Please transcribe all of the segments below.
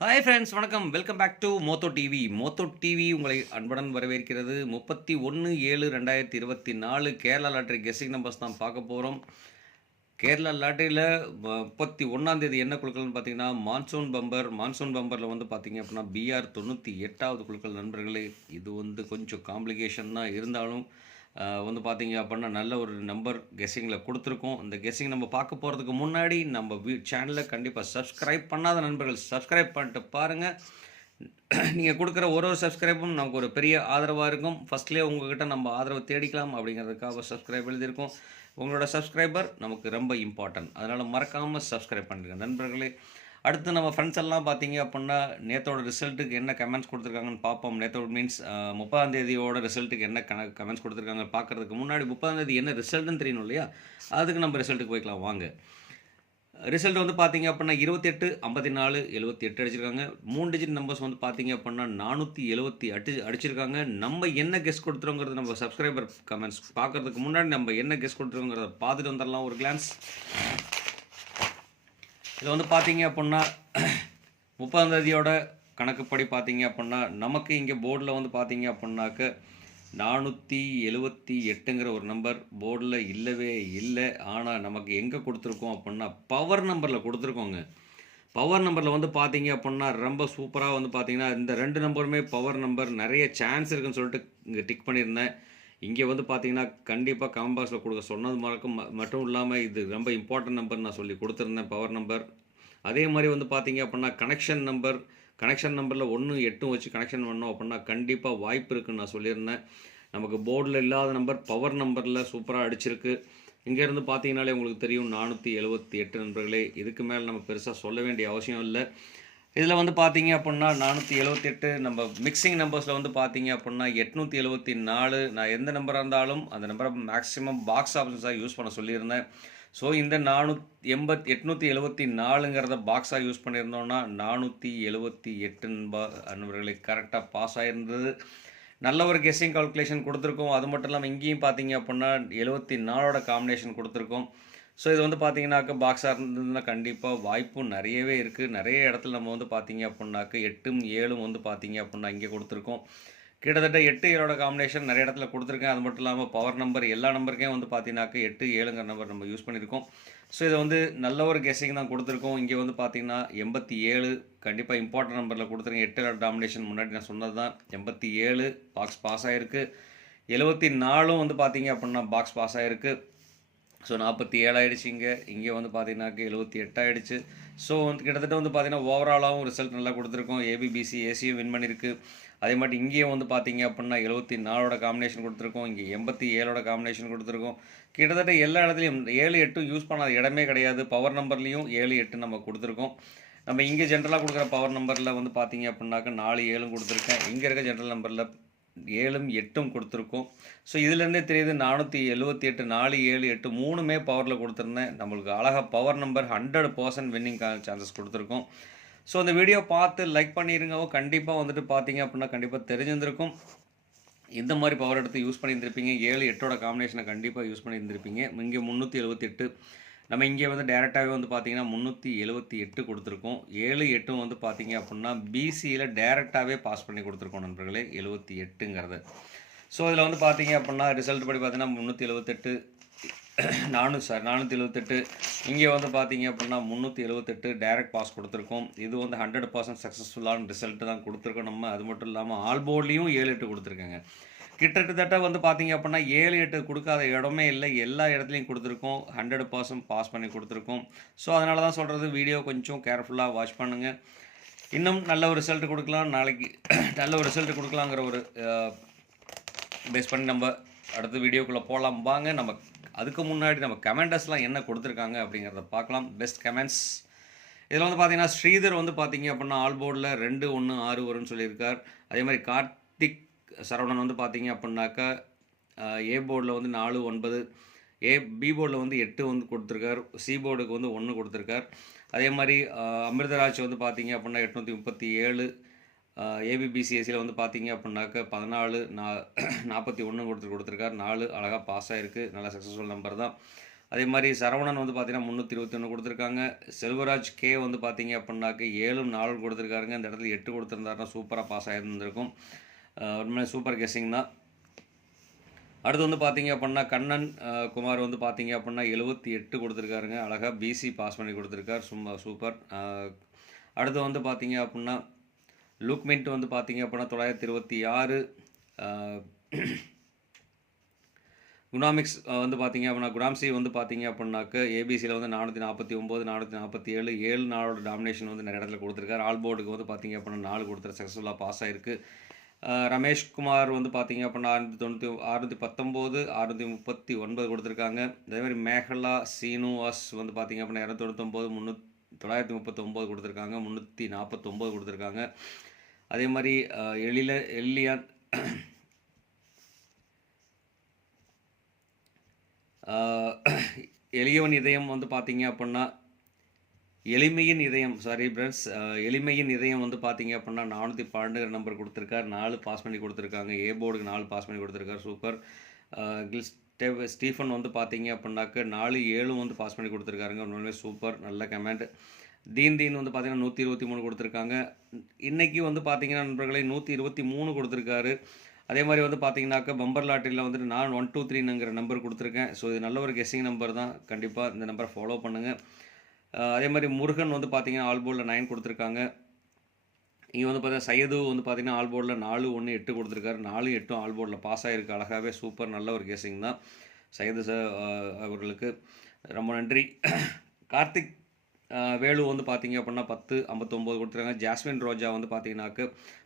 Hi friends வணக்கம். Welcome back to Motho TV Motho TV உங்களை அன்புடன் வரவேற்கிறது. முப்பத்தி ஒன்று ஏழு ரெண்டாயிரத்தி இருபத்தி நாலு கேரளா லாட்ரி கெஸ்ஸிங் நம்பர்ஸ் தான் பார்க்க போகிறோம் கேரளா லாட்ரியில் முப்பத்தி ஒன்றாந்தேதி என்ன குழுக்கள்னு பார்த்தீங்கன்னா மான்சூன் பம்பர் மான்சூன் பம்பரில் வந்து பார்த்தீங்க அப்படின்னா பிஆர் தொண்ணூற்றி எட்டாவது குழுக்கள் நண்பர்களே இது வந்து கொஞ்சம் காம்ப்ளிகேஷன் தான் இருந்தாலும் வந்து பார்த்தீங்க அப்படின்னா நல்ல ஒரு நம்பர் கெஸ்ஸிங்கில் கொடுத்துருக்கோம். இந்த கெஸ்ஸிங் நம்ம பார்க்க போகிறதுக்கு முன்னாடி நம்ம வீ சேனலை கண்டிப்பாக சப்ஸ்கிரைப் பண்ணாத நண்பர்கள் சப்ஸ்கிரைப் பண்ணிட்டு பாருங்கள் நீங்கள் கொடுக்குற ஒரு ஒரு சப்ஸ்கிரைபும் நமக்கு ஒரு பெரிய ஆதரவாக இருக்கும். ஃபஸ்ட்லேயே உங்ககிட்ட நம்ம ஆதரவு தேடிக்கலாம் அப்படிங்கிறதுக்காக சப்ஸ்கிரைப் எழுதியிருக்கோம். உங்களோட சப்ஸ்கிரைபர் நமக்கு ரொம்ப இம்பார்ட்டன்ட் அதனால் மறக்காமல் சப்ஸ்கிரைப் பண்ணுங்கள் நண்பர்களே அடுத்து நம்ம ஃப்ரெண்ட்ஸ் எல்லாம் பார்த்தீங்க அப்படின்னா நேத்தோட ரிசல்ட்டுக்கு என்ன கமெண்ட்ஸ் கொடுத்துருக்காங்கன்னு பார்ப்போம். நேத்தோட மீன்ஸ் முப்பதாம் தேதியோட ரிசல்ட்டுக்கு என்ன கண கமெண்ட்ஸ் கொடுத்துருக்காங்க பார்க்கறதுக்கு முன்னாடி முப்பதாம் தேதி என்ன ரிசல்ட்டுன்னு தெரியணும் இல்லையா? அதுக்கு நம்ம ரிசல்ட்டுக்கு போய்க்கலாம் வாங்க. ரிசல்ட் வந்து பார்த்தீங்க அப்படின்னா இருபத்தெட்டு ஐம்பத்தி நாலு எழுபத்தி எட்டு அடிச்சிருக்காங்க. மூணு டிஜிட் நம்பர்ஸ் வந்து பார்த்தீங்க அப்படின்னா நானூற்றி எழுபத்தி அடி அடிச்சிருக்காங்க. நம்ம என்ன கெஸ் கொடுத்துருங்கிறது நம்ம சப்ஸ்கிரைபர் கமெண்ட்ஸ் பார்க்கறதுக்கு முன்னாடி நம்ம என்ன கெஸ் கொடுத்துருங்கிறத பார்த்துட்டு வந்துடலாம் ஒரு கிளான்ஸ் இது வந்து பார்த்தீங்க அப்படின்னா முப்பதாம் தேதியோட கணக்குப்படி பார்த்தீங்க அப்படின்னா நமக்கு இங்கே போர்டில் வந்து பார்த்தீங்க அப்படின்னாக்க நானூற்றி எழுபத்தி எட்டுங்கிற ஒரு நம்பர் போர்டில் இல்லவே இல்லை. ஆனால் நமக்கு எங்கே கொடுத்துருக்கோம் அப்படின்னா பவர் நம்பரில் கொடுத்துருக்கோங்க. பவர் நம்பரில் வந்து பார்த்தீங்க அப்படின்னா ரொம்ப சூப்பராக வந்து பார்த்தீங்கன்னா இந்த ரெண்டு நம்பருமே பவர் நம்பர் நிறைய சான்ஸ் இருக்குன்னு சொல்லிட்டு இங்கே டிக் பண்ணியிருந்தேன். இங்கே வந்து பார்த்தீங்கன்னா கண்டிப்பாக காம்பாஸில் கொடுக்க சொன்னது மறக்கும் மட்டும் இல்லாமல் இது ரொம்ப இம்பார்ட்டன்ட் நம்பர் நான் சொல்லி கொடுத்துருந்தேன் பவர் நம்பர் அதே மாதிரி வந்து பார்த்தீங்க அப்படின்னா கனெக்ஷன் நம்பர் கனெக்ஷன் நம்பரில் ஒன்று எட்டும் வச்சு கனெக்ஷன் பண்ணோம் அப்படின்னா கண்டிப்பாக வாய்ப்பு இருக்குன்னு நான் சொல்லியிருந்தேன். நமக்கு போர்டில் இல்லாத நம்பர் பவர் நம்பரில் சூப்பராக அடிச்சிருக்கு. இங்கேருந்து பார்த்தீங்கனாலே உங்களுக்கு தெரியும் நானூற்றி எழுபத்தி எட்டு நண்பர்களே இதுக்கு மேலே நம்ம பெருசாக சொல்ல வேண்டிய அவசியம் இல்லை. இதில் வந்து பார்த்தீங்க அப்படின்னா நானூற்றி எழுபத்தெட்டு நம்ம மிக்சிங் நம்பர்ஸில் வந்து பார்த்தீங்க அப்படின்னா எட்நூற்றி எழுபத்தி நாலு நான் எந்த நம்பராக இருந்தாலும் அந்த நம்பரை மேக்ஸிமம் பாக்ஸ் ஆப்ஷன்ஸாக யூஸ் பண்ண சொல்லியிருந்தேன். ஸோ இந்த நானூத் எண்பத் எட்நூற்றி எழுபத்தி நாலுங்கிறத பாக்ஸாக யூஸ் பண்ணியிருந்தோம்னா நானூற்றி எழுபத்தி எட்டு நண்பர்களை கரெக்டாக பாஸ் ஆகிருந்தது நல்ல ஒரு கெஸ்ஸிங் கால்குலேஷன் கொடுத்துருக்கோம். அது மட்டும் இல்லாமல் இங்கேயும் பார்த்தீங்க அப்படின்னா எழுபத்தி நாலோட காம்பினேஷன் கொடுத்துருக்கோம். ஸோ இது வந்து பார்த்தீங்கன்னாக்க பாக்ஸாக இருந்ததுன்னா கண்டிப்பாக வாய்ப்பும் நிறையவே இருக்குது நிறைய இடத்துல நம்ம வந்து பார்த்தீங்க அப்படின்னாக்க எட்டும் ஏழும் வந்து பார்த்தீங்க அப்படின்னா இங்கே கொடுத்துருக்கோம். கிட்டத்தட்ட எட்டு ஏழோட காம்பினேஷன் நிறைய இடத்துல கொடுத்துருக்கேன். அது மட்டும் இல்லாமல் பவர் நம்பர் எல்லா நம்பருக்கே வந்து பார்த்தீங்கன்னாக்க எட்டு ஏழுங்கிற நம்பர் நம்ம யூஸ் பண்ணியிருக்கோம் ஸோ இதை வந்து நல்ல ஒரு கெஸ்ஸிங் தான் கொடுத்துருக்கோம். இங்கே வந்து பார்த்தீங்கன்னா எண்பத்தி ஏழு கண்டிப்பாக இம்பார்ட்டன்ட் நம்பரில் கொடுத்துருக்கேன். எட்டு ஏழு டாமினேஷன் முன்னாடி நான் சொன்னது தான் எண்பத்தி ஏழு பாக்ஸ் பாஸ் ஆகிருக்கு எழுபத்தி நாலும் வந்து பார்த்தீங்க அப்படின்னா பாக்ஸ் பாஸ் ஆகிருக்கு ஸோ நாற்பத்தி ஏழாயிடுச்சு இங்கே. இங்கே வந்து பார்த்தீங்கன்னாக்க எழுபத்தி எட்டாயிடுச்சு ஸோ வந்து கிட்டத்தட்ட வந்து பார்த்தீங்கன்னா ஓவராலாகவும் ரிசல்ட் நல்லா கொடுத்துருக்கோம். ஏபிபிசி ஏசியும் வின் பண்ணியிருக்கு அதே மாதிரி இங்கேயும் வந்து பார்த்தீங்க அப்படின்னா எழுபத்தி நாலோட காம்பினேஷன் கொடுத்துருக்கோம். இங்கே எண்பத்தி ஏழோட காம்பினேஷன் கொடுத்துருக்கோம். கிட்டத்தட்ட எல்லா இடத்துலையும் ஏழு எட்டும் யூஸ் பண்ணாத இடமே கிடையாது. பவர் நம்பர்லேயும் ஏழு எட்டு நம்ம கொடுத்துருக்கோம். நம்ம இங்கே ஜென்ரலாக கொடுக்குற பவர் நம்பரில் வந்து பார்த்தீங்க அப்படின்னாக்க நாலு ஏழும் கொடுத்துருக்கேன். இங்கே இருக்க ஜென்ரல் நம்பரில் ஏழும் எட்டும் கொடுத்துருக்கோம். ஸோ இதுலேருந்தே தெரியுது நானூற்றி எழுபத்தி எட்டு நாலு ஏழு எட்டு மூணுமே பவரில் கொடுத்துருந்தேன். நம்மளுக்கு அழகாக power number hundred percent winning chances கொடுத்துருக்கோம். ஸோ அந்த வீடியோ பார்த்து லைக் பண்ணிடுங்க கண்டிப்பாக வந்துட்டு பார்த்தீங்க அப்படின்னா கண்டிப்பாக தெரிஞ்சிருந்திருக்கும். இந்த மாதிரி பவர் எடுத்து யூஸ் பண்ணியிருந்திருப்பீங்க. ஏழு எட்டோட காம்பினேஷனை கண்டிப்பாக யூஸ் பண்ணியிருந்திருப்பீங்க. இங்கே முந்நூற்றி எழுபத்தெட்டு நம்ம இங்கே வந்து டேரெக்டாகவே வந்து பார்த்தீங்கன்னா முந்நூற்றி எழுபத்தி எட்டு கொடுத்துருக்கோம். ஏழு எட்டும் வந்து பார்த்தீங்க அப்படின்னா பிசியில் டேரெக்டாகவே பாஸ் பண்ணி கொடுத்துருக்கோம் நண்பர்களே எழுபத்தி எட்டுங்கிறது. ஸோ இதில் வந்து பார்த்தீங்க அப்படின்னா ரிசல்ட் படி பார்த்தீங்கன்னா முந்நூற்றி எழுபத்தெட்டு நானூறு சார் நானூற்றி எழுபத்தெட்டு இங்கே வந்து பார்த்தீங்க அப்படின்னா முந்நூற்றி எழுபத்தெட்டு டைரக்ட் பாஸ் கொடுத்துருக்கோம். இது வந்து ஹண்ட்ரட் பர்சன்ட் சக்ஸஸ்ஃபுல்லான ரிசல்ட்டு தான் கொடுத்துருக்கோம் நம்ம. அது மட்டும் இல்லாமல் ஆல்போர்ட்லேயும் ஏழு எட்டு கொடுத்துருக்கேங்க. கிட்டத்தட்ட வந்து பார்த்தீங்க அப்படின்னா ஏழு எட்டு கொடுக்காத இடமே இல்லை. எல்லா இடத்துலையும் கொடுத்துருக்கோம். ஹண்ட்ரட் பர்சன்ட் பாஸ் பண்ணி கொடுத்துருக்கோம். ஸோ அதனால தான் சொல்கிறது வீடியோ கொஞ்சம் கேர்ஃபுல்லாக வாட்ச் பண்ணுங்கள் இன்னும் நல்ல ஒரு ரிசல்ட் கொடுக்கலாம். நாளைக்கு நல்ல ஒரு ரிசல்ட் கொடுக்கலாங்கிற ஒரு பேஸ் பண்ணி நம்ம அடுத்த வீடியோக்குள்ளே போகலாம் வாங்க நம்ம அதுக்கு முன்னாடி நம்ம கமெண்டர்ஸ்லாம் என்ன கொடுத்துருக்காங்க அப்படிங்கிறத பார்க்கலாம். பெஸ்ட் கமெண்ட்ஸ் இதில் வந்து பார்த்தீங்கன்னா ஸ்ரீதர் வந்து பார்த்தீங்க அப்படின்னா ஆல்போர்டில் ரெண்டு ஒன்று ஆறு வரும்னு சொல்லியிருக்கார். அதே மாதிரி கார்த்திக் சரவணன் வந்து பார்த்தீங்க அப்படின்னாக்கா ஏ போர்டில் வந்து நாலு ஒன்பது ஏ பி போர்டில் வந்து எட்டு வந்து கொடுத்துருக்கார் சி போர்டுக்கு வந்து ஒன்று கொடுத்துருக்கார். அதே மாதிரி அமிர்தராஜ் வந்து பார்த்தீங்க அப்படின்னா எட்நூற்றி முப்பத்தி ஏழு ஏபிபிசிஎஸ்சியில் வந்து பார்த்தீங்க அப்படின்னாக்க பதினாலு நா நாற்பத்தி ஒன்று கொடுத்து கொடுத்துருக்கார். நாலு அழகாக பாஸ் ஆகிருக்கு நல்ல சக்ஸஸ்ஃபுல் நம்பர் தான். அதே மாதிரி சரவணன் வந்து பார்த்தீங்கன்னா முந்நூற்றி இருபத்தி ஒன்று கொடுத்துருக்காங்க. செல்வராஜ் கே வந்து பார்த்தீங்க அப்படின்னாக்க ஏழும் நாலும் கொடுத்துருக்காருங்க. இந்த இடத்துல எட்டு கொடுத்துருந்தாருன்னா சூப்பராக பாஸ் ஆகிருந்துருக்கும் உண்மையிலே சூப்பர் கெஸ்ஸிங் தான். அடுத்து வந்து பார்த்தீங்க அப்படின்னா கண்ணன் குமார் வந்து பார்த்தீங்க அப்படின்னா எழுபத்தி எட்டு கொடுத்துருக்காருங்க. அழகாக பிசி பாஸ் பண்ணி கொடுத்துருக்கார். சும்மா சூப்பர். அடுத்து வந்து பார்த்தீங்க அப்படின்னா லுக்மின்ட் வந்து பார்த்தீங்க அப்படின்னா தொள்ளாயிரத்தி இருபத்தி ஆறு குனாமிக்ஸ் வந்து பார்த்தீங்க அப்படின்னா குனாம்சி வந்து பார்த்தீங்க அப்படின்னாக்க ஏபிசியில் வந்து நானூற்றி நாற்பத்தி ஒம்பது நானூற்றி நாற்பத்தி ஏழு ஏழு நாளோட டாமினேஷன் வந்து நிறைய இடத்துல கொடுத்துருக்காரு. ஆல் போர்டுக்கு வந்து பார்த்தீங்க அப்படின்னா நாலு கொடுத்துரு சக்ஸஸ்ஃபுல்லாக பாஸ் ஆயிருக்கு. ரமேஷ்குமார் வந்து பார்த்தீங்க அப்படின்னா அறுநூற்றி தொண்ணூற்றி அறுநூற்றி பத்தொம்போது அறுநூற்றி முப்பத்தி ஒன்பது கொடுத்துருக்காங்க. அதே மாதிரி மேகலா சீனுவாஸ் வந்து பார்த்தீங்க அப்படின்னா இரநூத்தி தொண்ணூத்தொம்பது முந்நூத் தொள்ளாயிரத்தி முப்பத்தொம்போது கொடுத்துருக்காங்க. முந்நூற்றி நாற்பத்தொம்போது கொடுத்துருக்காங்க. அதே மாதிரி எழில எல்லியான் எளியவன் இதயம் வந்து பார்த்தீங்க அப்படின்னா எளிமையின் இதயம் சாரி ஃப்ரெண்ட்ஸ் எளிமையின் இதயம் வந்து பார்த்தீங்க அப்படின்னா நானூற்றி பன்னெண்டு நம்பர் கொடுத்துருக்கார். நாலு பாஸ் பண்ணி கொடுத்துருக்காங்க. ஏ போர்டுக்கு நாலு பாஸ் பண்ணி கொடுத்துருக்காரு. சூப்பர் ஸ்டெவ் ஸ்டீஃபன் வந்து பார்த்தீங்க அப்படின்னாக்க நாலு ஏழும் வந்து பாஸ் பண்ணி கொடுத்துருக்காருங்க. உண்மையிலே சூப்பர் நல்ல கமெண்ட் தீன் தீன் வந்து பார்த்தீங்கன்னா நூற்றி இருபத்தி மூணு கொடுத்துருக்காங்க. இன்றைக்கி வந்து பார்த்தீங்கன்னா நண்பர்களை நூற்றி இருபத்தி மூணு கொடுத்துருக்காரு. அதே மாதிரி வந்து பார்த்தீங்கன்னாக்கா பம்பர் லாட்டரியில் வந்துட்டு நான் ஒன் டூ த்ரீனுங்கிற நம்பர் கொடுத்துருக்கேன். ஸோ இது நல்ல ஒரு கெஸ்ஸிங் நம்பர் தான். கண்டிப்பாக இந்த நம்பரை ஃபாலோ பண்ணுங்கள் அதே மாதிரி முருகன் வந்து பார்த்தீங்கன்னா ஆல் போர்டில் நைன் கொடுத்துருக்காங்க. இங்கே வந்து பார்த்தீங்கன்னா சையது வந்து பார்த்தீங்கன்னா ஆல் போர்டில் நாலு ஒன்று எட்டு கொடுத்துருக்காரு. நாலு எட்டும் ஆல் போர்டில் பாஸ் ஆகிருக்கு அழகாகவே சூப்பர் நல்ல ஒரு கேசிங் தான். சையது சார் அவர்களுக்கு ரொம்ப நன்றி. கார்த்திக் வேலு வந்து பார்த்தீங்க அப்படின்னா பத்து ஐம்பத்தொம்போது கொடுத்துருக்காங்க. ஜாஸ்மின் ரோஜா வந்து பார்த்தீங்கன்னாக்கு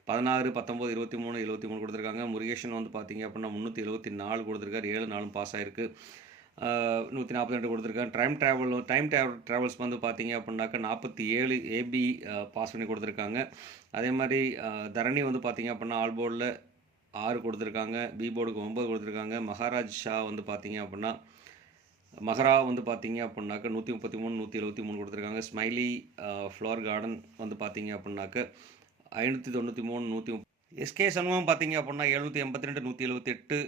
பதினாறு பத்தொம்போது இருபத்தி மூணு எழுபத்தி மூணு கொடுத்துருக்காங்க. முருகேஷன் வந்து பார்த்தீங்க அப்படின்னா முந்நூற்றி எழுபத்தி நாலு கொடுத்துருக்காரு. ஏழு நாலும் பாஸ் ஆயிருக்கு. நூற்றி நாற்பத்தி ரெண்டு கொடுத்துருக்காங்க. Time travel time travel travels வந்து பார்த்தீங்க அப்படின்னாக்கா நாற்பத்தி ஏழு ஏபி பாஸ் பண்ணி கொடுத்துருக்காங்க. அதே மாதிரி தரணி வந்து பார்த்தீங்க அப்படின்னா ஆல் போர்டில் ஆறு கொடுத்துருக்காங்க. பி போர்டுக்கு ஒம்பது கொடுத்துருக்காங்க. மகாராஜ் ஷா வந்து பார்த்தீங்க அப்படின்னா மகரா வந்து பார்த்தீங்க அப்படின்னாக்க நூற்றி முப்பத்தி மூணு நூற்றி எழுபத்தி மூணு கொடுத்துருக்காங்க ஸ்மைலி ஃப்ளவர் கார்டன் வந்து பார்த்தீங்க அப்படின்னாக்க ஐநூற்றி தொண்ணூற்றி மூணு நூற்றி எஸ்கே சண்முகம் பார்த்தீங்க அப்படின்னா எழுநூற்றி எண்பத்தி ரெண்டு நூற்றி எழுபத்தி எட்டு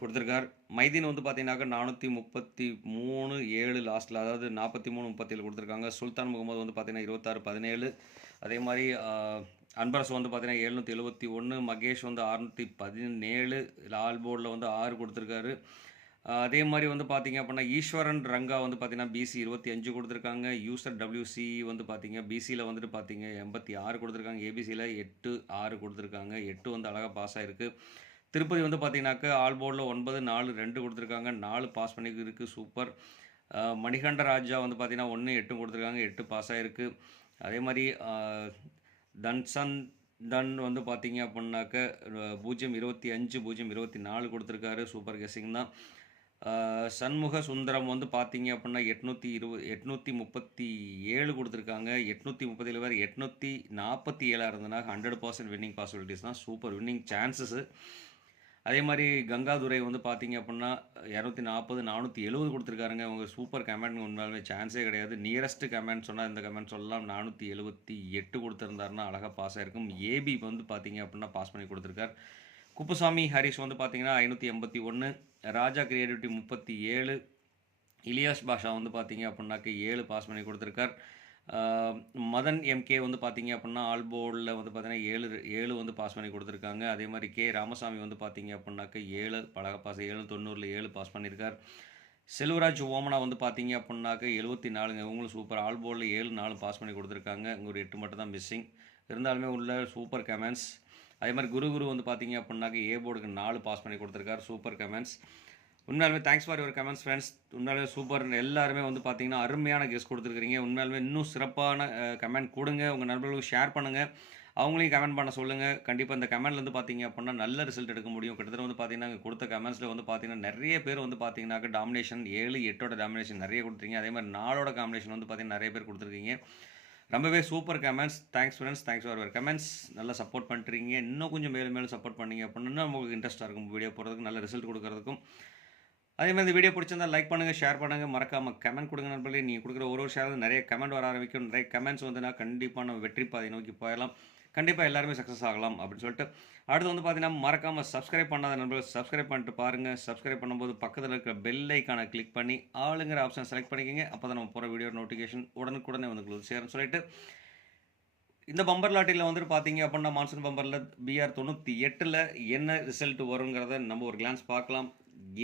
கொடுத்துருக்கார். மைதீன் வந்து பார்த்தீங்கன்னாக்க நானூற்றி முப்பத்தி மூணு ஏழு லாஸ்ட்டில் அதாவது நாற்பத்தி மூணு முப்பத்தேழு கொடுத்துருக்காங்க. சுல்தான் முகமது வந்து பார்த்தீங்கன்னா இருபத்தாறு பதினேழு. அதே மாதிரி அன்பரசு வந்து பார்த்தீங்கன்னா எழுநூற்றி எழுபத்தி ஒன்று மகேஷ் வந்து அறுநூற்றி பதினேழு லால் போர்டில் வந்து ஆறு கொடுத்துருக்காரு. அதே மாதிரி வந்து பார்த்தீங்க அப்படின்னா ஈஸ்வரன் ரங்கா வந்து பார்த்தீங்கன்னா பிசி இருபத்தி அஞ்சு கொடுத்துருக்காங்க. யூசர் டபிள்யூசி வந்து பார்த்தீங்க பிசியில் வந்துட்டு பார்த்தீங்க எண்பத்தி ஆறு கொடுத்துருக்காங்க. ஏபிசியில் எட்டு ஆறு கொடுத்துருக்காங்க. எட்டு வந்து அழகாக பாஸ் ஆகிருக்கு திருப்பதி வந்து பார்த்தீங்கன்னாக்கா ஆல் போர்டில் ஒன்பது நாலு ரெண்டு கொடுத்துருக்காங்க. நாலு பாஸ் பண்ணி இருக்குது சூப்பர். மணிகண்ட ராஜா வந்து பார்த்தீங்கன்னா ஒன்று எட்டும் கொடுத்துருக்காங்க. எட்டு பாஸ் ஆகிருக்கு அதே மாதிரி தன்சன் தன் வந்து பார்த்தீங்க அப்படின்னாக்க பூஜ்ஜியம் இருபத்தி அஞ்சு பூஜ்ஜியம் இருபத்தி நாலு கொடுத்துருக்காரு. சூப்பர் கெஸிங் தான். சண்முக சுந்தரம் வந்து பார்த்தீங்க அப்படின்னா எட்நூற்றி இருபது எட்நூற்றி முப்பத்தி ஏழு கொடுத்துருக்காங்க. எட்நூற்றி முப்பத்தேழு பேர் எட்நூற்றி நாற்பத்தி ஏழாக இருந்ததுனா ஹண்ட்ரட் பர்சன்ட் வின்னிங் பாசிபிலிட்டிஸ் தான். சூப்பர் வின்னிங் சான்சஸ்ஸு அதே மாதிரி கங்காதுரை வந்து பார்த்தீங்க அப்படின்னா இரநூத்தி நாற்பது நானூற்றி எழுபது கொடுத்துருக்காருங்க அவங்க சூப்பர் கமெண்ட் உண்மையாலுமே சான்ஸே கிடையாது. நியரஸ்ட் கமெண்ட் சொன்னால் இந்த கமெண்ட் சொல்லலாம். நானூற்றி எழுபத்தி எட்டு கொடுத்துருந்தாருன்னா அழகாக பாஸ் ஆகிருக்கும் ஏபி வந்து பார்த்தீங்க அப்படின்னா பாஸ் பண்ணி கொடுத்துருக்கார். குப்புசாமி ஹரிஷ் வந்து பார்த்தீங்கன்னா ஐநூற்றி எண்பத்தி ஒன்று ராஜா கிரியேட்டிவிட்டி முப்பத்தி ஏழு. இலியாஸ் பாஷா வந்து பார்த்தீங்க அப்படின்னாக்க ஏழு பாஸ் பண்ணி கொடுத்துருக்கார். மதன் எம்கே வந்து பார்த்தீங்க அப்படின்னா ஆல் போர்டில் வந்து பார்த்தீங்கன்னா ஏழு ஏழு வந்து பாஸ் பண்ணி கொடுத்துருக்காங்க. அதே மாதிரி கே. ராமசாமி வந்து பார்த்தீங்க அப்படின்னாக்க ஏழு பழக பாஸ் ஏழு தொண்ணூறில் ஏழு பாஸ் பண்ணியிருக்கார். செல்வராஜ் ஓமனா வந்து பார்த்தீங்க அப்படின்னாக்க எழுபத்தி நாலுங்க. இவங்களும் சூப்பர் ஆல் போர்டில் ஏழு நாலு பாஸ் பண்ணி கொடுத்துருக்காங்க. இங்கே ஒரு எட்டு மட்டும் தான் மிஸ்ஸிங் இருந்தாலுமே உள்ள சூப்பர் கமெண்ட்ஸ் அதே மாதிரி குரு குரு வந்து பார்த்தீங்க அப்படின்னாக்க ஏ போர்டுக்கு நாலு பாஸ் பண்ணி கொடுத்துருக்காரு. சூப்பர் கமெண்ட்ஸ் உண்மையாலுமே thanks for your comments friends உண்மையாலுமே சூப்பர் எல்லாருமே வந்து பார்த்தீங்கன்னா அருமையான கெஸ்ட் கொடுத்துருக்கீங்க உண்மையாலுமே இன்னும் சிறப்பான கமெண்ட் கொடுங்க. உங்கள் நண்பர்களுக்கு ஷேர் பண்ணுங்கள் அவங்களையும் கமெண்ட் பண்ண சொல்லுங்கள் கண்டிப்பாக இந்த கமெண்ட்லேருந்து பார்த்தீங்க அப்படின்னா நல்ல ரிசல்ட் எடுக்க முடியும். கிட்டத்தட்ட வந்து பார்த்தீங்கன்னா கொடுத்த கமெண்ட்ஸில் வந்து பார்த்தீங்கன்னா நிறைய பேர் வந்து பார்த்தீங்கன்னாக்க டாமினேஷன் ஏழு எட்டோட டாமினேஷன் நிறைய கொடுத்துருக்கீங்க. அதே மாதிரி நாலோட காம்பினேஷன் வந்து பார்த்தீங்கன்னா நிறைய பேர் கொடுத்துருக்கீங்க. ரொம்பவே super comments thanks friends thanks for your comments நல்லா சப்போர்ட் பண்ணுறீங்க இன்னும் கொஞ்சம் மேலும் மேலும் சப்போர்ட் பண்ணீங்க அப்படின்னா உங்களுக்கு இன்ட்ரெஸ்ட்டாக இருக்கும். வீடியோ போகிறதுக்கு நல்ல ரிசல்ட் கொடுக்கறதுக்கும். அதே மாதிரி இந்த வீடியோ பிடிச்சிருந்தா லைக் பண்ணுங்கள் ஷேர் பண்ணுங்கள் மறக்காமல் கமெண்ட் கொடுங்க நண்பர்களே. நீங்கள் கொடுக்குற ஒரு ஒரு ஷேர் நிறைய கமெண்ட் வர ஆரம்பிக்கும். நிறைய கமெண்ட்ஸ் வந்துன்னா கண்டிப்பாக நம்ம வெற்றி பாதை நோக்கி போயிடலாம். கண்டிப்பாக எல்லாருமே சக்ஸஸ் ஆகலாம் அப்படின்னு சொல்லிட்டு. அடுத்து வந்து பார்த்தீங்கன்னா மறக்காமல் சப்ஸ்கிரைப் பண்ணாத நண்பர்கள் சப்ஸ்கிரைப் பண்ணிட்டு பாருங்கள் சப்ஸ்கிரைப் பண்ணும்போது பக்கத்தில் இருக்கிற பெல் ஐக்கானை கிளிக் பண்ணி ஆளுங்கிற ஆப்ஷன் செலக்ட் பண்ணிக்கோங்க. அப்போ தான் நம்ம போகிற வீடியோ நோட்டிஃபிகேஷன் உடனுக்குடனே வந்து உங்களுக்கு சேரும்னு சொல்லிட்டு இந்த பம்பர் லாட்டியில் வந்துட்டு பார்த்தீங்க அப்படின்னா மான்சூன் பம்பரில் பிஆர் தொண்ணூற்றி எட்டில் என்ன ரிசல்ட் வருங்கிறத நம்ம ஒரு கிளான்ஸ் பார்க்கலாம்.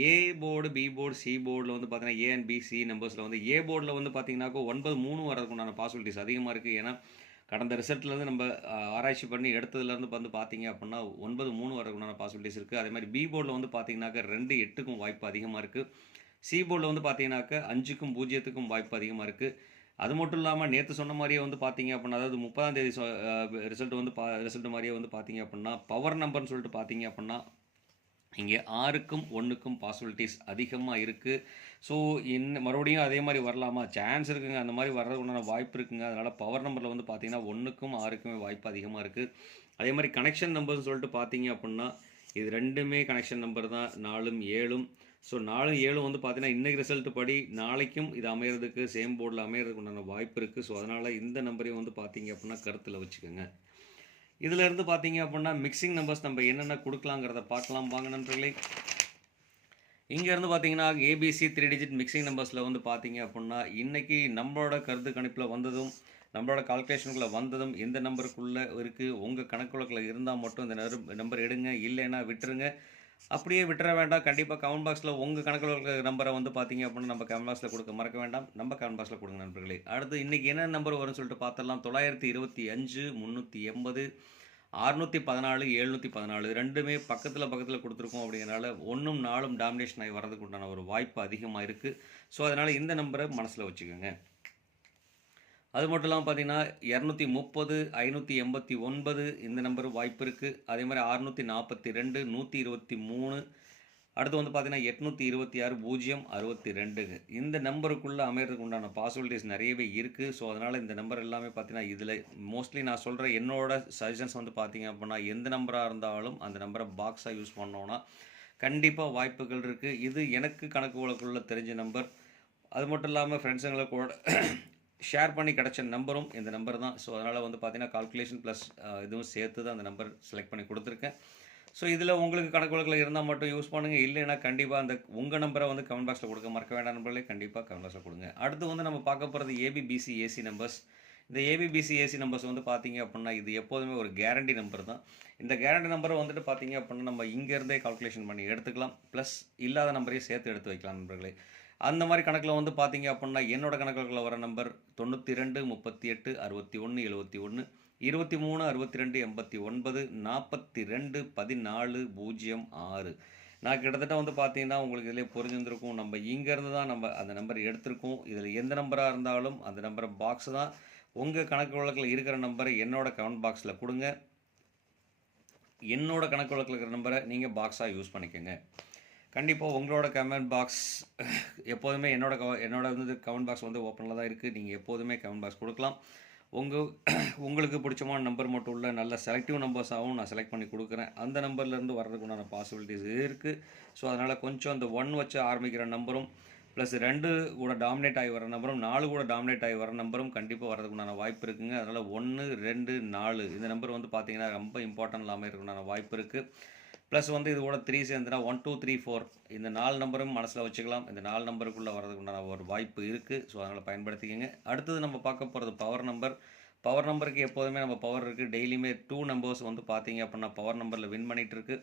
A board B board C போர்டில் வந்து பார்த்தீங்கன்னா ஏ அண்ட் பி சி நம்பர்ஸில் வந்து ஏ போர்டில் வந்து பார்த்தீங்கன்னாக்கோ ஒன்பது மூணு வரதுக்கு உண்டான பாசிபிலிட்டிஸ் அதிகமாக இருக்குது ஏன்னா கடந்த ரிசல்ட்லேருந்து நம்ம ஆராய்ச்சி பண்ணி எடுத்ததுலேருந்து வந்து பார்த்தீங்க அப்படின்னா ஒன்பது மூணு வரதுக்குண்டான பாசிபிலிட்டிஸ் இருக்குது அதே மாதிரி பி போர்டில் வந்து பார்த்தீங்கன்னாக்க ரெண்டு எட்டுக்கும் வாய்ப்பு அதிகமாக இருக்குது சி போர்டில் வந்து பார்த்தீங்கன்னாக்க அஞ்சுக்கும் பூஜ்ஜியத்துக்கும் வாய்ப்பு அதிகமாக இருக்குது அது மட்டும் இல்லாமல் நேற்று சொன்ன மாதிரியே வந்து பார்த்தீங்க அப்படின்னா அதாவது முப்பதாம் தேதி ரிசல்ட் வந்து பா ரிசல்ட் மாதிரியே வந்து பார்த்தீங்க அப்படின்னா பவர் நம்பர்னு சொல்லிட்டு பார்த்தீங்க அப்படின்னா இங்கே ஆறுக்கும் ஒன்றுக்கும் பாசிபிலிட்டிஸ் அதிகமாக இருக்குது ஸோ இன்னும் மறுபடியும் அதே மாதிரி வரலாமா? சான்ஸ் இருக்குங்க. அந்த மாதிரி வர்றதுக்கு உண்டான வாய்ப்பு இருக்குங்க. அதனால் பவர் நம்பரில் வந்து பார்த்தீங்கன்னா ஒன்றுக்கும் ஆறுக்குமே வாய்ப்பு அதிகமாக இருக்குது அதே மாதிரி கனெக்ஷன் நம்பர்னு சொல்லிட்டு பார்த்தீங்க அப்படின்னா இது ரெண்டுமே கனெக்ஷன் நம்பர் தான். நாலும் ஏழும். ஸோ நாலும் ஏழும் வந்து பார்த்தீங்கன்னா இன்றைக்கி ரிசல்ட் படி நாளைக்கும் இது அமையிறதுக்கு சேம் போர்டில் அமையிறதுக்கு உண்டான வாய்ப்பு இருக்குது ஸோ அதனால் இந்த நம்பரையும் வந்து பார்த்தீங்க அப்படின்னா கருத்தில் வச்சுக்கோங்க. இதில் இருந்து பார்த்தீங்க அப்படின்னா மிக்சிங் நம்பர்ஸ் நம்ம என்னென்ன கொடுக்கலாங்கிறத பார்க்கலாம். வாங்க நண்பர்களே. இங்கேருந்து பார்த்தீங்கன்னா ஏபிசி த்ரீ டிஜிட் மிக்சிங் நம்பர்ஸில் வந்து பார்த்தீங்க அப்படின்னா இன்றைக்கி நம்மளோட கருத்து கணிப்பில் வந்ததும் நம்மளோட கால்குலேஷனுக்குள்ளே வந்ததும் எந்த நம்பருக்குள்ளே இருக்குது உங்கள் கணக்குள்ள இருந்தால் மட்டும் இந்த நம்பர் எடுங்க இல்லைன்னா விட்டுருங்க. அப்படியே விட்டுற வேண்டாம். கண்டிப்பாக கமெண்ட் பாக்ஸில் உங்கள் கணக்கில் இருக்கிற நம்பரை வந்து பார்த்தீங்க அப்படின்னா நம்ம கமெண்ட் பாக்ஸில் கொடுக்க மறக்க வேண்டாம். நம்ம கமெண்ட் பாக்ஸில் கொடுங்க நண்பர்களே. அடுத்து இன்றைக்கி என்ன நம்பர் வரும்னு சொல்லிட்டு பார்த்தலாம் தொள்ளாயிரத்தி இருபத்தி அஞ்சு முந்நூற்றி எண்பது அறுநூற்றி பதினாலு எழுநூற்றி பதினாலு. ரெண்டுமே பக்கத்தில் பக்கத்தில் கொடுத்துருக்கோம் அப்படிங்கிறனால ஒன்றும் நாளும் டாமினேஷன் ஆகி வர்றதுக்கு உண்டான ஒரு வாய்ப்பு அதிகமாக இருக்குது ஸோ அதனால் இந்த நம்பரை மனசில் வச்சுக்கோங்க. அது மட்டும் இல்லாமல் பார்த்தீங்கன்னா இரநூத்தி முப்பது ஐநூற்றி எண்பத்தி ஒன்பது இந்த நம்பர் வாய்ப்பு இருக்குது அதே மாதிரி அறுநூற்றி நாற்பத்தி ரெண்டு நூற்றி இருபத்தி மூணு. அடுத்து வந்து பார்த்தீங்கன்னா எட்நூற்றி இருபத்தி ஆறு பூஜ்ஜியம் அறுபத்தி ரெண்டுங்க இந்த நம்பருக்குள்ளே அமையறதுக்கு உண்டான பாசிபிலிட்டிஸ் நிறையவே இருக்குது ஸோ அதனால் இந்த நம்பர் எல்லாமே பார்த்தீங்கன்னா இதில் மோஸ்ட்லி நான் சொல்கிற என்னோட சஜஷன்ஸ் வந்து பார்த்தீங்க அப்படின்னா எந்த நம்பராக இருந்தாலும் அந்த நம்பரை பாக்ஸாக யூஸ் பண்ணோன்னா கண்டிப்பாக வாய்ப்புகள் இருக்குது இது எனக்கு கணக்கு வழக்குள்ள தெரிஞ்ச நம்பர் அது மட்டும் இல்லாமல் ஃப்ரெண்ட்ஸுங்களை கூட ஷேர் பண்ணி கிடச்ச நம்பரும் இந்த நம்பர் தான். ஸோ அதனால் வந்து பார்த்தீங்கன்னா கால்குலேஷன் ப்ளஸ் இதுவும் சேர்த்து தான் அந்த நம்பர் செலக்ட் பண்ணி கொடுத்துருக்கேன். ஸோ இதில் உங்களுக்கு கணக்கு வழக்கில் இருந்தால் மட்டும் யூஸ் பண்ணுங்கள் இல்லைன்னா கண்டிப்பாக அந்த உங்கள் நம்பரை வந்து கமெண்ட் பாக்ஸில் கொடுக்க மறக்க வேண்டாம் நம்பர்களே கண்டிப்பாக கமெண்ட் பாக்ஸில் கொடுங்க. அடுத்து வந்து நம்ம பார்க்க போகிறது ஏபிபிசி ஏசி நம்பர்ஸ் இந்த ஏபிபிசி ஏசி நம்பர்ஸ் வந்து பார்த்தீங்க அப்படின்னா இது எப்போதுமே ஒரு கேரண்டி நம்பர் தான். இந்த கேரண்டி நம்பரை வந்துட்டு பார்த்தீங்க அப்படின்னா நம்ம இங்கேருந்தே கால்குலேஷன் பண்ணி எடுத்துக்கலாம். ப்ளஸ் இல்லாத நம்பரையும் சேர்த்து எடுத்து வைக்கலாம் நண்பர்களே. அந்த மாதிரி கணக்கில் வந்து பார்த்தீங்க அப்படின்னா என்னோட கணக்குகளில் வர நம்பர் தொண்ணூற்றி ரெண்டு முப்பத்தி எட்டு அறுபத்தி ஒன்று எழுபத்தி ஒன்று இருபத்தி மூணு அறுபத்தி ரெண்டு எண்பத்தி ஒன்பது நாற்பத்தி ரெண்டு பதினாலு பூஜ்ஜியம் ஆறு. நான் கிட்டத்தட்ட வந்து பார்த்தீங்கன்னா உங்களுக்கு இதிலே புரிஞ்சிருந்திருக்கும் நம்ம இங்கேருந்து தான் நம்ம அந்த நம்பர் எடுத்திருக்கோம். இதில் எந்த நம்பராக இருந்தாலும் அந்த நம்பரை பாக்ஸ் தான். உங்கள் கணக்கு வழக்கில் இருக்கிற நம்பரை என்னோடய கமெண்ட் பாக்ஸில் கொடுங்க. என்னோடய கணக்கு வழக்கில் இருக்கிற நம்பரை நீங்கள் பாக்ஸாக யூஸ் பண்ணிக்கோங்க. கண்டிப்பாக உங்களோட கமெண்ட் பாக்ஸ் எப்போதுமே என்னோட கவ என்னோட வந்து கமெண்ட் பாக்ஸ் வந்து ஓப்பனில் தான் இருக்குது நீங்கள் எப்போதுமே கமெண்ட் பாக்ஸ் கொடுக்கலாம். உங்கள் உங்களுக்கு பிடிச்சமான நம்பர் மட்டும் உள்ள நல்ல செலக்டிவ் நம்பர்ஸாகவும் நான் செலக்ட் பண்ணி கொடுக்குறேன். அந்த நம்பர்லேருந்து வர்றதுக்கு உண்டான பாசிபிலிட்டிஸ் இருக்குது ஸோ அதனால் கொஞ்சம் அந்த ஒன் வச்சு ஆரம்பிக்கிற நம்பரும் ப்ளஸ் ரெண்டு கூட டாமினேட் ஆகி வர நம்பரும் நாலு கூட டாமினேட் ஆகி வர நம்பரும் கண்டிப்பாக வரதுக்குண்டான வாய்ப்பு இருக்குங்க. அதனால் ஒன்று ரெண்டு நாலு இந்த நம்பர் வந்து பார்த்திங்கன்னா ரொம்ப இம்பார்ட்டன்ட் இல்லாமல் இருக்குண்டான வாய்ப்பு இருக்குது ப்ளஸ் வந்து இது கூட த்ரீ சேர்ந்துனா ஒன் டூ த்ரீ ஃபோர் இந்த நாலு நம்பரும் மனசில் வச்சுக்கலாம். இந்த நாலு நம்பருக்குள்ளே வரதுக்கு உண்டான ஒரு வாய்ப்பு இருக்குது ஸோ அதனால் பயன்படுத்திக்கோங்க. அடுத்தது நம்ம பார்க்க போகிறது பவர் நம்பர் பவர் நம்பருக்கு எப்போதுமே நம்ம பவர் இருக்குது டெய்லியுமே டூ நம்பர்ஸ் வந்து பார்த்தீங்க அப்படின்னா பவர் நம்பரில் வின் பண்ணிகிட்டுருக்குது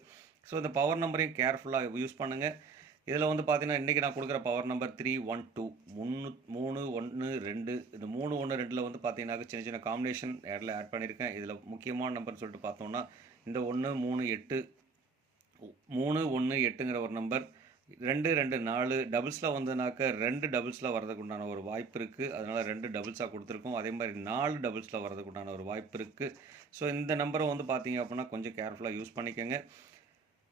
ஸோ இந்த பவர் நம்பரையும் கேர்ஃபுல்லாக யூஸ் பண்ணுங்கள் இதில் வந்து பார்த்தீங்கன்னா இன்றைக்கி நான் கொடுக்குற power number three one two மூணு மூணு ஒன்று ரெண்டு. இந்த மூணு ஒன்று ரெண்டில் வந்து பார்த்தீங்கன்னா சின்ன சின்ன காம்பினேஷன் இடத்துல ஆட் பண்ணியிருக்கேன். இதில் முக்கியமான நம்பர்னு சொல்லிட்டு பார்த்தோம்னா இந்த ஒன்று மூணு எட்டு மூணு ஒன்று எட்டுங்கிற ஒரு நம்பர். ரெண்டு ரெண்டு நாலு. டபுள்ஸில் வந்ததுனாக்க ரெண்டு டபுள்ஸில் வரதுக்கு உண்டான ஒரு வாய்ப்பு இருக்குது அதனால் ரெண்டு டபுள்ஸாக கொடுத்துருக்கோம். அதே மாதிரி நாலு டபுள்ஸில் வரதுக்கு உண்டான ஒரு வாய்ப்பு இருக்குது ஸோ இந்த நம்பரை வந்து பார்த்தீங்க அப்படின்னா கொஞ்சம் கேர்ஃபுல்லாக யூஸ் பண்ணிக்கோங்க.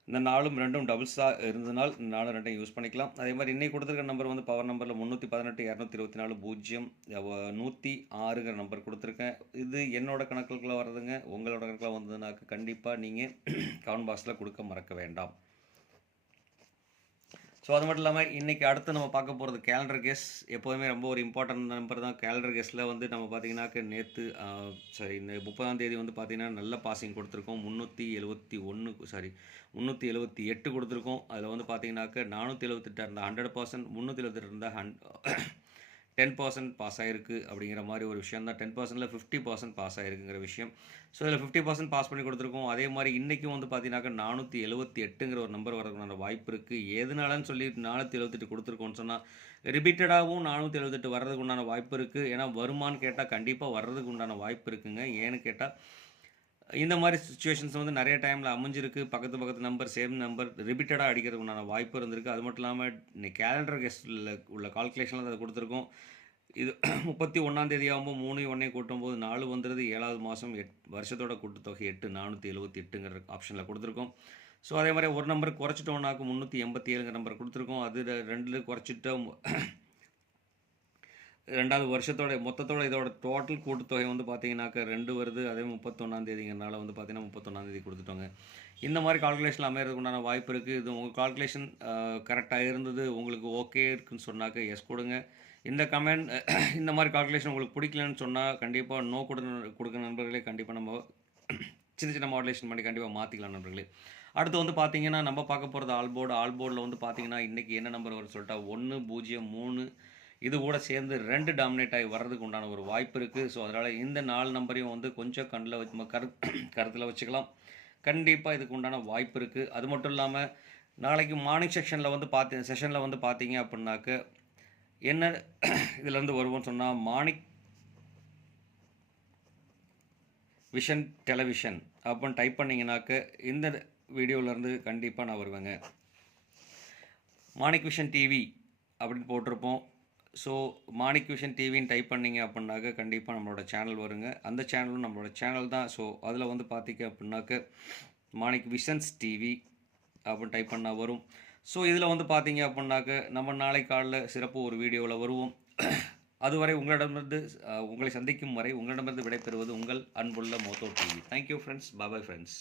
இந்த நாலும் ரெண்டும் டபுள்ஸாக இருந்ததுனால் இந்த நாலும் ரெண்டையும் யூஸ் பண்ணிக்கலாம். அதே மாதிரி இன்றைக்கி கொடுத்துருக்க நம்பர் வந்து பவர் நம்பரில் முந்நூற்றி பதினெட்டு இரநூத்தி இருபத்தி நாலு பூஜ்ஜியம் நூற்றி ஆறுங்கிற நம்பர் கொடுத்துருக்கேன். இது என்னோட கணக்குக்குள்ளே வர்றதுங்க. உங்களோட கணக்கில் வந்ததுனாக்க கண்டிப்பாக நீங்கள் கமெண்ட் பாக்ஸில் கொடுக்க மறக்க வேண்டாம். ஸோ அது மட்டும் இல்லாமல் இன்றைக்கி அடுத்து நம்ம பார்க்க போகிறது கேலண்டர் கேஸ் எப்போதுமே ரொம்ப ஒரு இம்பார்ட்டன்ட் நம்பர் தான். கேலண்டர் கேஸில் வந்து நம்ம பார்த்தீங்கன்னாக்க நேற்று சாரி இந்த முப்பதாம் தேதி வந்து பார்த்திங்கன்னா நல்ல பாசிங் கொடுத்துருக்கோம். முந்நூற்றி எழுபத்தி ஒன்று சாரி முந்நூற்றி எழுபத்தி எட்டு கொடுத்துருக்கோம். அதில் வந்து பார்த்திங்கனாக்க நானூற்றி எழுபத்தெட்டாக இருந்தால் ஹண்ட்ரட் பர்சன்ட் முந்நூற்றி எழுபத்தெட்டு இருந்தால் ஹண்ட் டென் பர்சன்ட் பாஸ் ஆகிருக்கு அப்படிங்கிற மாதிரி ஒரு விஷயம் தான். டென் பர்சன்டில் ஃபிஃப்டி பர்சன்ட் பாஸ் ஆகிருக்குங்கிற விஷயம். ஸோ இதில் ஃபிஃப்டி பர்சன்ட் பாஸ் பண்ணி கொடுத்துருக்கோம். அதே மாதிரி இன்றைக்கும் வந்து பார்த்தீங்கன்னாக்கா நானூற்றி எழுபத்தி எட்டுங்கிற ஒரு நம்பர் வரதுக்கான வாய்ப்பு இருக்குது எதனாலன்னு சொல்லி நானூற்றி எழுபத்தெட்டு கொடுத்துருக்கோன்னு சொன்னால் ரிப்பீட்டடாகவும் நானூற்றி எழுபத்தெட்டு வர்றதுக்கு உண்டான வாய்ப்பு இருக்குது ஏன்னா வருமானு கேட்டால் கண்டிப்பாக வர்றதுக்கு உண்டான வாய்ப்பு இருக்குங்க. ஏன்னு கேட்டால் இந்த மாதிரி சுச்சுவேஷன்ஸ் வந்து நிறைய டைமில் அமைஞ்சிருக்கு. பக்கத்து பக்கத்து நம்பர் சேம் நம்பர் ரிப்பீட்டடாக அடிக்கிறதுக்கு உண்டான வாய்ப்பு இருந்திருக்கு. அது மட்டும் இல்லாமல் இன்னைக்கு கேலண்டர் கெஸ்ட்டில் உள்ள கால்குலேஷனில் அதை கொடுத்துருக்கோம். இது முப்பத்தி ஒன்றாந்தேதி ஆகும்போது மூணு ஒன்றே கூட்டும்போது நாலு வந்துடுது ஏழாவது மாதம் எட் வருஷத்தோட கூட்டுத்தொகை எட்டு நானூற்றி எழுபத்தி எட்டுங்கிற ஆப்ஷனில் கொடுத்துருக்கோம். ஸோ அதே மாதிரி ஒரு நம்பர் குறைச்சிட்டோம்னாக்க முந்நூற்றி எண்பத்தி ஏழுங்கிற நம்பர் கொடுத்துருக்கோம். அது ரெண்டு குறைச்சிட்டோம். ரெண்டாவது வருஷத்தோட மொத்தத்தோட இதோட டோட்டல் கூட்டுத்தொகை வந்து பார்த்தீங்கன்னாக்க ரெண்டு வருது அதே முப்பத்தொன்னாந்தேதிங்கிறனால வந்து பார்த்தீங்கன்னா முப்பத்தொன்னாந்தேதி கொடுத்துட்டோங்க. இந்த மாதிரி கால்குலேஷன் அமையிறதுக்கு உண்டான வாய்ப்பு இருக்குது இது உங்கள் கால்குலேஷன் கரெக்டாக இருந்தது உங்களுக்கு ஓகே இருக்குன்னு சொன்னாக்க எஸ் கொடுங்க. இந்த கமெண்ட் இந்த மாதிரி கால்குலேஷன் உங்களுக்கு பிடிக்கலன்னு சொன்னால் கண்டிப்பாக நோ கொடு கொடுக்குற நண்பர்களே கண்டிப்பாக நம்ம சின்ன சின்ன மாடுலேஷன் பண்ணி கண்டிப்பாக மாற்றிக்கலாம் நண்பர்களே. அடுத்து வந்து பார்த்தீங்கன்னா நம்ம பார்க்க போகிறது ஆல்போர்டு ஆல்போர்டில் வந்து பார்த்தீங்கன்னா இன்றைக்கி என்ன நம்பர் வரும்னு சொல்லிட்டா ஒன்று பூஜ்ஜியம் மூணு இது கூட சேர்ந்து ரெண்டு டாமினேட் ஆகி வர்றதுக்கு உண்டான ஒரு வாய்ப்பு இருக்குது ஸோ அதனால் இந்த நாலு நம்பரையும் வந்து கொஞ்சம் கண்ணில் வச்சு கரு கருத்தில் வச்சுக்கலாம். கண்டிப்பாக இதுக்கு உண்டான வாய்ப்பு இருக்குது அது மட்டும் இல்லாமல் நாளைக்கு மார்னிங் செக்ஷனில் வந்து பார்த்து செஷனில் வந்து பார்த்தீங்க அப்படின்னாக்க என்ன இதுலேருந்து வருவோம்னு சொன்னால் மாணிக் விஷன் டெலிவிஷன் அப்படின்னு டைப் பண்ணிங்கனாக்க இந்த வீடியோவிலேருந்து கண்டிப்பாக நான் வருவேங்க. மாணிக் விஷன் டிவி அப்படின்னு போட்டிருப்போம். ஸோ மாணிக் விஷன் டிவின்னு டைப் பண்ணிங்க அப்படின்னாக்க கண்டிப்பாக நம்மளோட சேனல் வருங்க. அந்த சேனலும் நம்மளோட சேனல் தான். ஸோ அதில் வந்து பார்த்தீங்க அப்படின்னாக்க மாணிக் விஷன்ஸ் டிவி அப்படின்னு டைப் பண்ணால் வரும். ஸோ இதில் வந்து பார்த்தீங்க அப்படின்னாக்க நம்ம நாளை காலைல சிறப்பு ஒரு வீடியோவில் வருவோம். அதுவரை உங்களிடமிருந்து உங்களை சந்திக்கும் வரை உங்களிடமிருந்து விடைபெறுவது உங்கள் அன்புள்ள Motho TV thank you friends bye bye friends